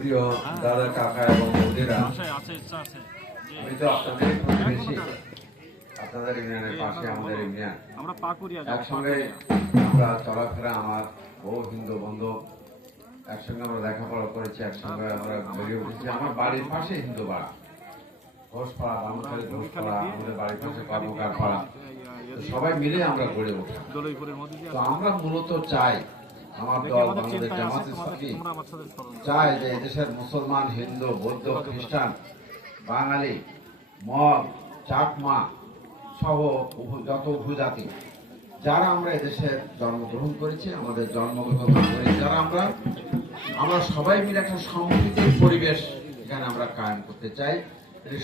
প্রিয় দাদা, কাকা এবং বৌদিরা, আমি তো আপনাদের প্রতিবেশী। আপনাদের ইউনিয়নের পাশে আমাদের ইউনিয়ন। একসঙ্গে আমরা চলাফেরা, আমার বহু হিন্দু বন্ধু, একসঙ্গে আমরা লেখাপড়া করেছি, একসঙ্গে আমরা বেড়ে উঠেছি। আমার বাড়ির পাশে হিন্দু পাড়া ঘোষপাড়া রামখালী ঘোষপাড়া, আমাদের বাড়ির পাশে কর্মকার পাড়া সবাই মিলে আমরা গড়ে দিয়ে তো আমরা মূলত চাই আমার দল বাংলাদেশ জামাত ইসলামী। চায় যে এদেশের মুসলমান হিন্দু বৌদ্ধ খ্রিস্টান বাঙালি মগ চাকমা সহ যত উপজাতি যারা আমরা এদেশে জন্মগ্রহণ করেছি আমাদের জন্মগত যারা আমরা আমরা সবাই মিলে একটা সম্প্রীতির পরিবেশ এখানে আমরা কায়েম করতে চাই।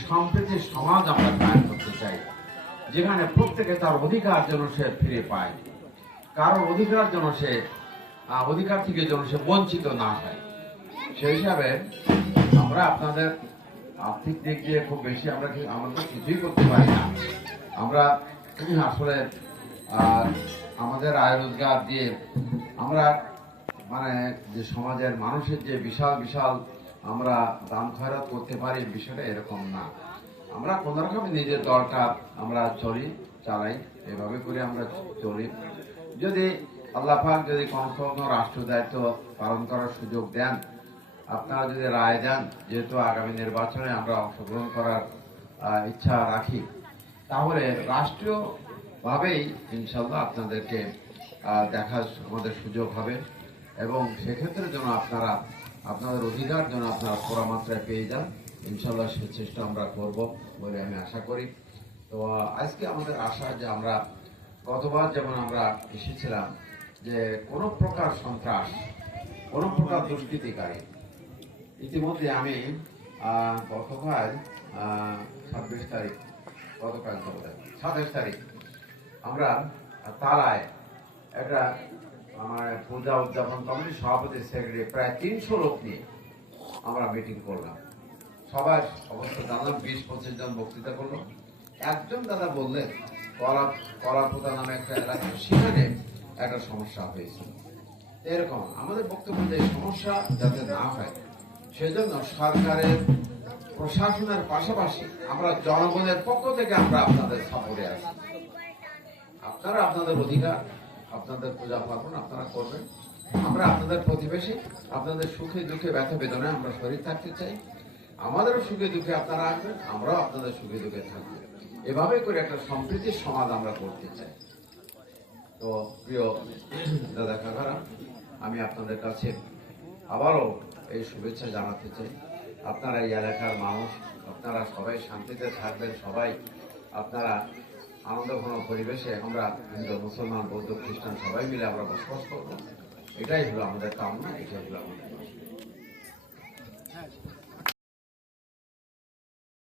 সম্প্রীতির সমাজ আমরা কায়েম করতে চাই যেখানে প্রত্যেকে তার অধিকার যেন সে ফিরে পায়। কারও অধিকার যেন সে অধিকার থেকে যেন সে বঞ্চিত না হয়। সেই হিসাবে আমরা আপনাদের আর্থিক দিক দিয়ে খুব বেশি আমরা আমরা কিছুই করতে পারি না। আমরা আসলে আমাদের আয় রোজগার দিয়ে আমরা মানে যে সমাজের মানুষের যে বিশাল বিশাল আমরা দাম খয়রাত করতে পারি, বিষয়টা এরকম না। আমরা কোন রকমের নিজের দরকার আমরা চলি, চালাই, এভাবে করে আমরা চলি। যদি আল্লাহ পাক যদি কোনো রাষ্ট্র দায়িত্ব পালন করার সুযোগ দেন, আপনারা যদি রায় দেন, যেহেতু আগামী নির্বাচনে আমরা অংশগ্রহণ করার ইচ্ছা রাখি, তাহলে রাষ্ট্রীয়ভাবেই ইনশাল্লাহ আপনাদেরকে দেখার আমাদের সুযোগ হবে এবং সেক্ষেত্রে যেন আপনারা, আপনাদের অধিকার যেন আপনারা পুরা মাত্রায় পেয়ে যান ইনশাল্লাহ সে চেষ্টা আমরা করব বলে আমি আশা করি। তো আজকে আমাদের আশা যে আমরা, গতবার যেমন আমরা এসেছিলাম যে কোনো প্রকার সন্ত্রাস, কোনো প্রকার দুষ্কৃতিকারী। ইতিমধ্যে আমি গতকাল ছাব্বিশ তারিখ, গতকাল সাতাশ তারিখ, আমরা তারায় একটা আমার পূজা উদযাপন কমিটির সভাপতি সেক্রেটারি প্রায় তিনশো লোক নিয়ে আমরা মিটিং করলাম। সবার অবস্থা জানলাম, বিশ, পঁচিশ জন বক্তৃতা করল। একজন দাদা বললেন, কলা, কলাপোতা নামে একটা এলাকা, সেখানে একটা সমস্যা হয়েছে। এরকম, আমাদের বক্তব্য সমস্যা যাতে না হয়, সেজন্য সরকারের, প্রশাসনের পাশাপাশি আমরা জনগণের পক্ষ থেকে আমরা আপনাদের সাপোর্টে আছি। আপনারা আপনাদের অধিকার, আপনাদের পূজা পার্বণ আপনারা করবেন। আমরা আপনাদের প্রতিবেশী, আপনাদের সুখে দুঃখে ব্যথা বেদনায় আমরা শরীর থাকতে চাই। আমাদেরও সুখে দুঃখে আপনারা আসবেন, আমরাও আপনাদের সুখে দুঃখে থাকব। এভাবে করে একটা সম্প্রীতির সমাজ আমরা করতে চাই। তো প্রিয় দাদা কাকারা আমি আপনাদের কাছে আবারও এই শুভেচ্ছা জানাতে চাই আপনারা এই এলাকার মানুষ, আপনারা সবাই শান্তিতে থাকবেন, সবাই আপনারা আনন্দঘন পরিবেশে আমরা হিন্দু, মুসলমান, বৌদ্ধ, খ্রিস্টান সবাই মিলে আমরা বসবাস করব এটাই হলো আমাদের কামনা, এটাই হলো আমাদের।